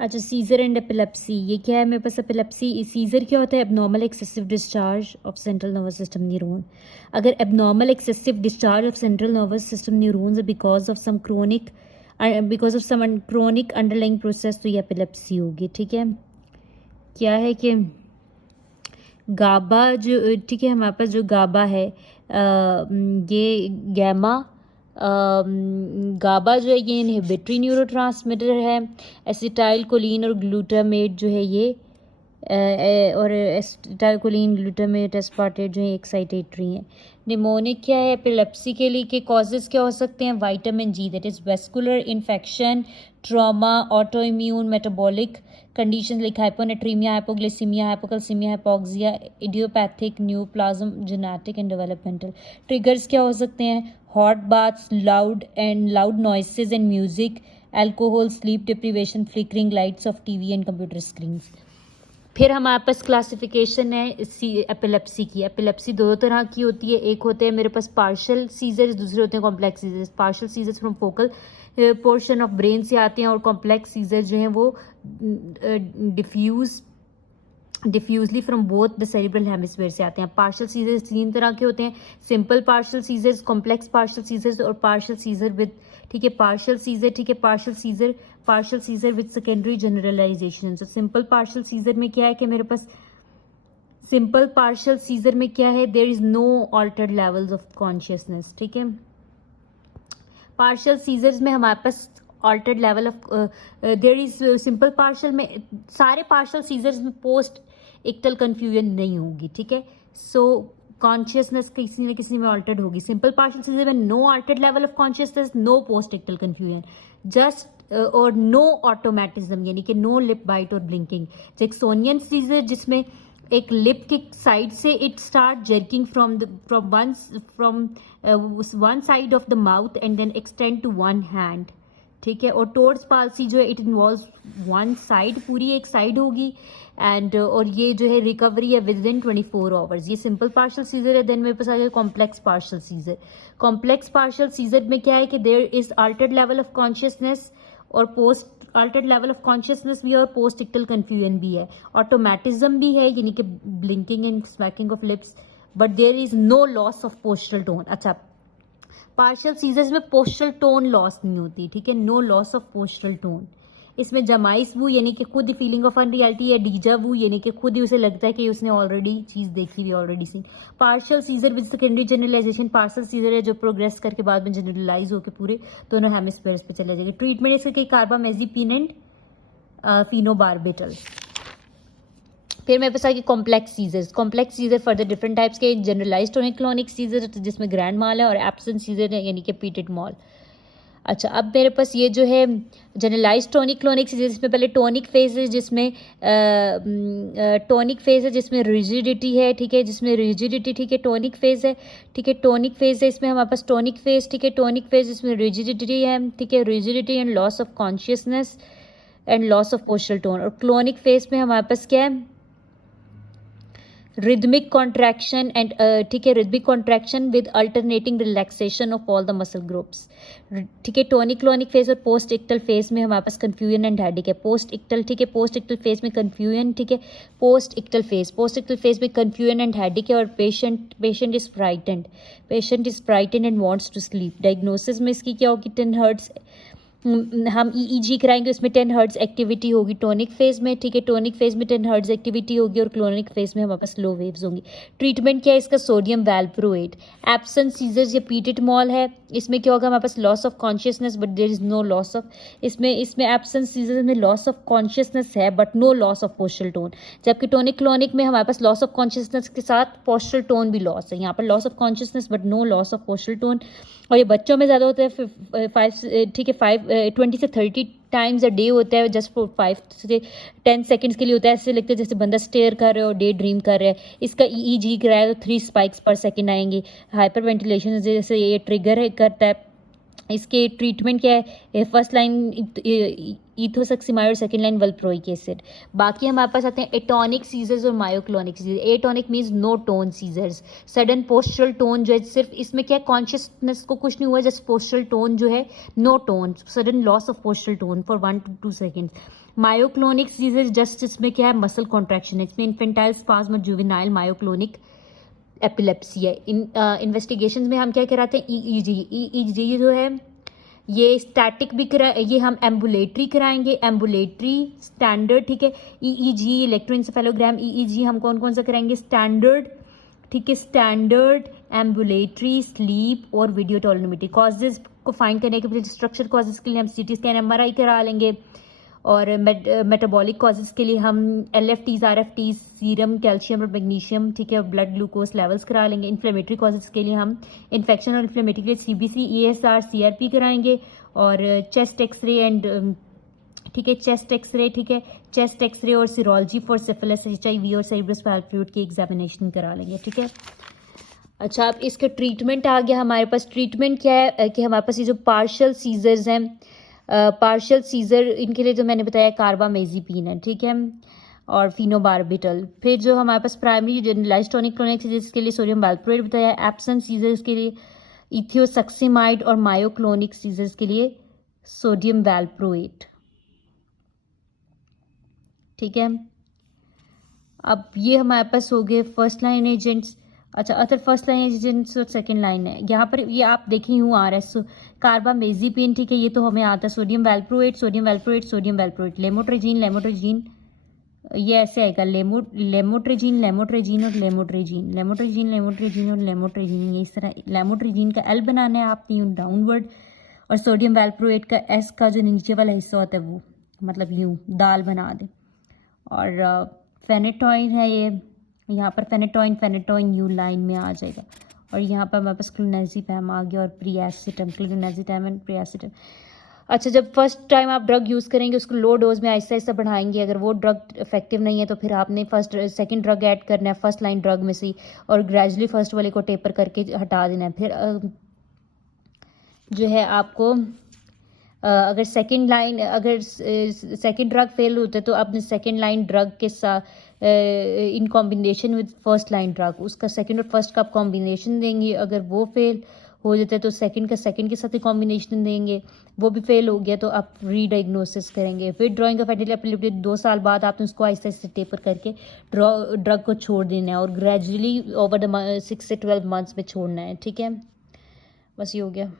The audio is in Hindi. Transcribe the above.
अच्छा, सीज़र एंड एपिलेप्सी, ये क्या है मेरे पास? एपिलेप्सी, सीज़र क्या होता है? Abnormal excessive discharge of central nervous system neuron. अगर abnormal excessive discharge of central nervous system neurons because of some chronic underlying process, तो ये एपिलेप्सी होगी। ठीक है, क्या है कि गाबा जो, ठीक है, हमारे पास जो गाबा है, ये गैमा, गाबा जो है ये इनहिबिटरी न्यूरोट्रांसमीटर है। एसिटाइल कोलिन और ग्लूटामेट जो है ये और एसिटाइल कोलिन, ग्लूटामेट, एस्पार्टेट जो है एक्साइटेटरी हैं। निमोनिक क्या है? एपिलेप्सी के लिए के कॉजेज़ क्या हो सकते हैं? Vitamin G, that is vascular infection, trauma, autoimmune, metabolic condition like hyponatraemia, hypoglycaemia, hypocalcaemia, hypoxia, idiopathic, neoplasm, genetic and developmental. Triggers क्या हो सकते हैं? Hot baths, loud noises and music, alcohol, sleep deprivation, flickering lights of TV and computer screens. फिर हमारे पास क्लासिफिकेशन है एपिलेप्सी की। एपिलेप्सी दो तरह की होती है, एक होते हैं मेरे पास पार्शियल सीजर्स, दूसरे होते हैं complex seizures. Partial seizures from focal portion of brain से आते हैं और कॉम्प्लेक्स सीजर्स जो हैं वो diffusely from both the cerebral hemisphere से आते हैं। पार्शियल सीजर्स तीन तरह के होते हैं: simple partial seizures, complex partial seizures और पार्शियल सीजर विद, ठीक है, पार्शियल सीजर, ठीक है, partial seizure with secondary generalization. तो सिंपल पार्शियल सीजर में क्या है कि मेरे पास सिंपल पार्शियल सीजर में क्या है? There is no altered levels of consciousness. ठीक है, पार्शियल सीजर्स में हमारे पास altered level of there is simple partial में सारे पार्शियल सीजर्स में पोस्ट इक्टल कन्फ्यूजन नहीं होगी। ठीक है, सो कॉन्शियसनेस किसी न किसी में ऑल्टर्ड होगी। सिंपल पार्शियल सीजर में no altered level of consciousness, no postictal confusion, just और नो ऑटोमेटिज्म, यानी कि नो लिप बाइट और ब्लिंकिंग। जैक्सोनियन सीजर जिसमें एक लिप की साइड से it start jerking from one side of the mouth and then extend to one hand. ठीक है, और टोर्स पाल्सी जो है इट इन्वॉल्व वन साइड, पूरी एक साइड होगी एंड और ये जो है रिकवरी है विद इन 24 आवर्स। ये सिंपल पार्शियल सीजर है। देन मेरे पास आ गया complex partial seizure. Complex partial seizure में क्या है कि there is altered level of consciousness और post altered level of consciousness भी है और पोस्ट इक्टल कन्फ्यूजन भी है, ऑटोमेटिज्म भी है, यानी कि blinking and smacking of lips, but there is no loss of postal tone. अच्छा, पार्शियल सीजर्स में पोस्टल टोन लॉस नहीं होती। ठीक है, no loss of postal tone. इसमें जमाइस वू यानी कि खुद फीलिंग ऑफ अनरियलिटी, या डीजा वू यानी कि खुद ही उसे लगता है कि उसने ऑलरेडी चीज देखी हुई, already seen. Partial seizure with secondary generalization, partial seizure है जो प्रोग्रेस करके बाद में जनरलाइज होकर पूरे दोनों हेमिस्फीयर्स पे चले जाएंगे। ट्रीटमेंट इसके कार्बामेजिपिन एंड फिनोबार्बिटल। फिर मेरे पास आ गया complex seizures. Complex seizure further different types के, जनरलाइज टोनिक क्लोनिक सीजर जिसमें ग्रैंड माल है और एब्सेंट सीजर है यानी कि पीटेड मॉल। अच्छा, अब मेरे पास ये जो है जनरलाइज टोनिक क्लोनिक सीजर, जिसमें पहले टोनिक फेज है जिसमें रिजिडिटी है। ठीक है, जिसमें रिजिडिटी, ठीक है, टोनिक फेज है। ठीक है, टोनिक फेज है, इसमें हमारे पास टोनिक फेज, ठीक है, टोनिक फेज इसमें रिजिडिटी है। ठीक है, rigidity and loss of consciousness and loss of postal tone. और क्लोनिक फेज में हमारे पास क्या है? रिदमिक कॉन्ट्रैक्शन एंड, ठीक है, rhythmic contraction with alternating relaxation of all the muscle groups. ठीक है, टोनिक क्लोनिक फेज और पोस्ट इक्टल फेज में हमारे पास कंफ्यूजन एंड हेडेक है। पोस्ट इक्टल, ठीक है, पोस्ट इक्टल फेज में कंफ्यूजन, ठीक है, पोस्ट इक्टल फेज में कंफ्यूजन एंड हेडेक है और patient is frightened and wants to sleep. Diagnosis में इसकी क्या होगी? 10 हर्ट्ज हम ईईजी कराएंगे, उसमें 10 हर्ट्ज एक्टिविटी होगी टोनिक फेज में। ठीक है, टोनिक फेज में 10 हर्ट्ज एक्टिविटी होगी और क्लोनिक फेज में हमारे पास लो वेव्स होंगी। ट्रीटमेंट क्या है इसका? Sodium valproate. एब्सेंट सीजर्स या पीटेड मॉल है, इसमें क्या होगा? हमारे पास loss of consciousness but there is no loss of, इसमें एब्सेंट सीजर्स में लॉस ऑफ कॉन्शियसनेस है but no loss of postal tone. जबकि टोनिक क्लोनिक में हमारे पास लॉस ऑफ कॉन्शियसनेस के साथ पोस्टल टोन भी लॉस है। यहाँ पर loss of consciousness but no loss of postal tone. और ये बच्चों में ज़्यादा होता है, 20 से 30 टाइम्स अ डे होता है, जस्ट फॉर 5 से 10 सेकंड्स के लिए होता है। ऐसे लगता है जैसे बंदा स्टेयर कर रहा है और डे ड्रीम कर रहा है। इसका ईईजी कराया तो 3 स्पाइक्स पर सेकंड आएंगे। हाइपर वेंटिलेशन जैसे ये ट्रिगर करता है इसके ट्रीटमेंट क्या है, फर्स्ट लाइन इथोसक्सिमाइड और सेकेंड लाइन वल्प्रोइक एसिड। बाकी हमारे पास आते हैं एटॉनिक सीजर्स और myoclonic seizures. Atonic means no tone seizures, sudden postural tone जो है, सिर्फ इसमें क्या कॉन्शियसनेस को कुछ नहीं हुआ, जस्ट पोस्चरल टोन जो है, no tone, sudden loss of postural tone for 1 to 2 seconds। Myoclonic seizures just इसमें क्या है, मसल कॉन्ट्रैक्शन है, इसमें इन्फेंटाइल स्पाज्म और जुवेनाइल मायोक्लोनिक एपिलेप्सी है। इन्वेस्टिगेशन में हम क्या कराते हैं, ईईजी जो है ये स्टैटिक भी करा, ये हम एम्बुलेटरी कराएंगे, एम्बुलेटरी स्टैंडर्ड, ठीक है। ईईजी इलेक्ट्रोएंसेफेलोग्राम, ईईजी हम कौन कौन सा कराएंगे, स्टैंडर्ड, ठीक है, स्टैंडर्ड, एम्बुलेटरी, स्लीप और वीडियो टोलोमेट्री। कॉजेज को फाइंड करने के लिए स्ट्रक्चर कॉजेज के लिए हम सीटी स्कैन एमआरआई करा लेंगे, और मेटाबॉलिक कॉजेज के लिए हम एलएफटीज, आरएफटीज, सीरम कैल्शियम और मैग्नीशियम, ठीक है, ब्लड ग्लूकोज लेवल्स करा लेंगे। इन्फ्लेमेटरी कॉजेज के लिए हम इन्फेक्शन और इन्फ्लेमेटरी के लिए सीबीसी, ईएसआर, सीआरपी कराएंगे, और चेस्ट एक्सरे एंड, ठीक है, चेस्ट एक्सरे, ठीक है, चेस्ट एक्सरे और सीरोलॉजी फॉर सिफिलिस, एचआईवी और सेरेब्रोस्पाइनल फ्लूइड की एग्जामिनेशन करा लेंगे, ठीक है। अच्छा, अब इसका ट्रीटमेंट आ गया हमारे पास। ट्रीटमेंट क्या है कि हमारे पास ये जो पार्शियल सीजर्स हैं, पार्शियल सीजर, इनके लिए जो मैंने बताया कार्बामेजिपिन है, ठीक है, और फिनोबार्बिटल। फिर जो हमारे पास primary generalized tonic clonic seizures के लिए सोडियम वैल्प्रोएट बताया, एब्सेंट सीजर्स के लिए इथियोसक्सिमाइड, और मायोक्लोनिक सीजर्स के लिए सोडियम वैल्प्रोएट, ठीक है। अब ये हमारे पास हो गए फर्स्ट लाइन एजेंट्स। अच्छा, अदर फर्स्ट लाइन एजेंट्स और सेकेंड लाइन है, यहाँ पर ये आप देखें हूँ आ रहा है कार्बामेजिपिन, ठीक है, ये तो हमें आता है, sodium valproate, sodium valproate, sodium valproate, lamotrigine, lamotrigine, ये ऐसे आएगा, लेमोट्रेजीन, लेमोट्रेजीन और लेमोट्रेजीन, लेमोट्रेजीन, लेमोट्रेजीन और लेमोट्रेजीन, ये इस तरह लेमोट्रेजीन का एल बनाना है आपने यूँ डाउनवर्ड, और सोडियम वैल्प्रोएट का एस का जो नीचे वाला हिस्सा होता है वो, मतलब यूँ दाल बना दें। और फेनेटॉइन है ये, यहाँ पर फेनेटॉइन यू लाइन में आ जाएगा, और यहाँ पर हमारे पास क्लोनाजिपैम आ गया, और प्रिएसिटम, क्लोनाजिपैम एंड प्रिएसिटम। अच्छा, जब फर्स्ट टाइम आप ड्रग यूज़ करेंगे उसको लो डोज में आहिस्ता आहिस्ता बढ़ाएंगे, अगर वो ड्रग इफेक्टिव नहीं है तो फिर आपने सेकंड ड्रग ऐड करना है फर्स्ट लाइन ड्रग में से, और ग्रेजुअली फर्स्ट वाले को टेपर करके हटा देना है। फिर जो है आपको अगर सेकंड लाइन, अगर सेकंड ड्रग फेल होता है तो आपने सेकंड लाइन ड्रग के साथ in combination with first line drug, उसका सेकंड और फर्स्ट का आप कॉम्बिनेशन देंगे। अगर वो फेल हो जाता है तो सेकंड का सेकंड के साथ ही कॉम्बिनेशन देंगे, वो भी फेल हो गया तो आप रीडायग्नोसिस करेंगे। फिर ड्राइंग ऑफ एपिलेप्सी 2 साल बाद आपने उसको आहिस्ता आहिस्ता टेपर करके ड्रग को छोड़ देना है, और ग्रेजुअली ओवर द 6 से 12 मंथ्स में छोड़ना है, ठीक है। बस ये हो गया।